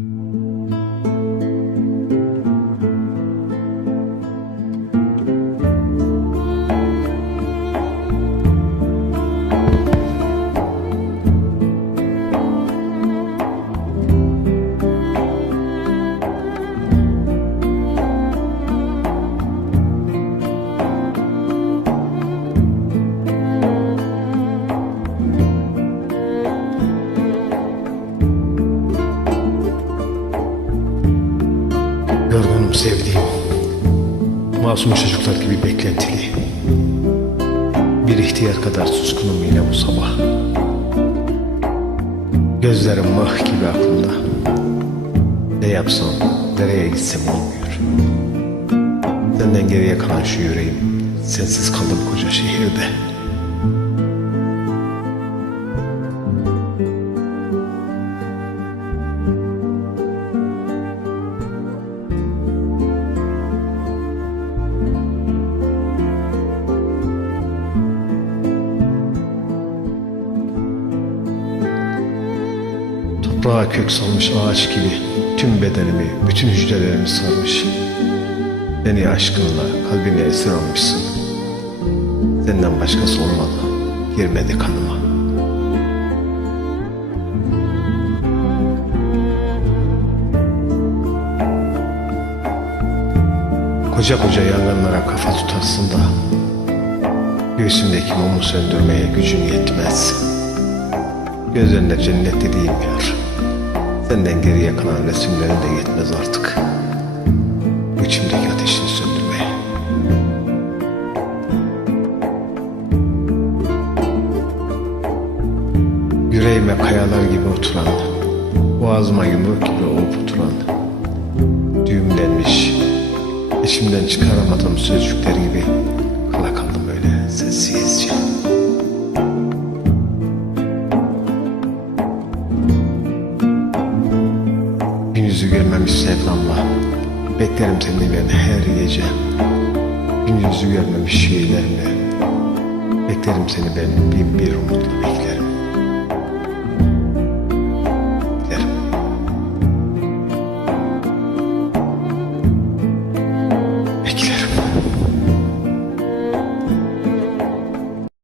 Mm-hmm. Yorgunum sevdiğim. Masum çocuklar gibi beklentili. Bir ihtiyar kadar suskunum yine bu sabah. Gözlerim mah gibi aklımda. Ne yapsam, nereye gitsem olmuyor. Senden geriye kalan şu yüreğim. Sensiz kaldım koca şehirde. Toprağa kök salmış ağaç gibi tüm bedenimi, bütün hücrelerimi sarmış. Beni aşkınla kalbine esir almışsın. Senden başkası olmadı, girmedi kanıma. Koca koca yangınlara kafa tutarsın da Göğsündeki mumu söndürmeye gücün yetmez. Gözlerinde cennet dediğim yar. Senden geriye kalan resimlerin de yetmez artık. İçimdeki ateşini söndürmeye. Yüreğime kayalar gibi oturan, boğazıma yumruk gibi olup oturan, düğümlenmiş, içimden çıkaramadığım sözcükler gibi kala kaldım öyle sessizce. Yüzü görmemiş sevdamla. Beklerim seni ben her gece. Gün yüzü görmemiş şiirlerimle Beklerim seni ben bin bir umutla beklerim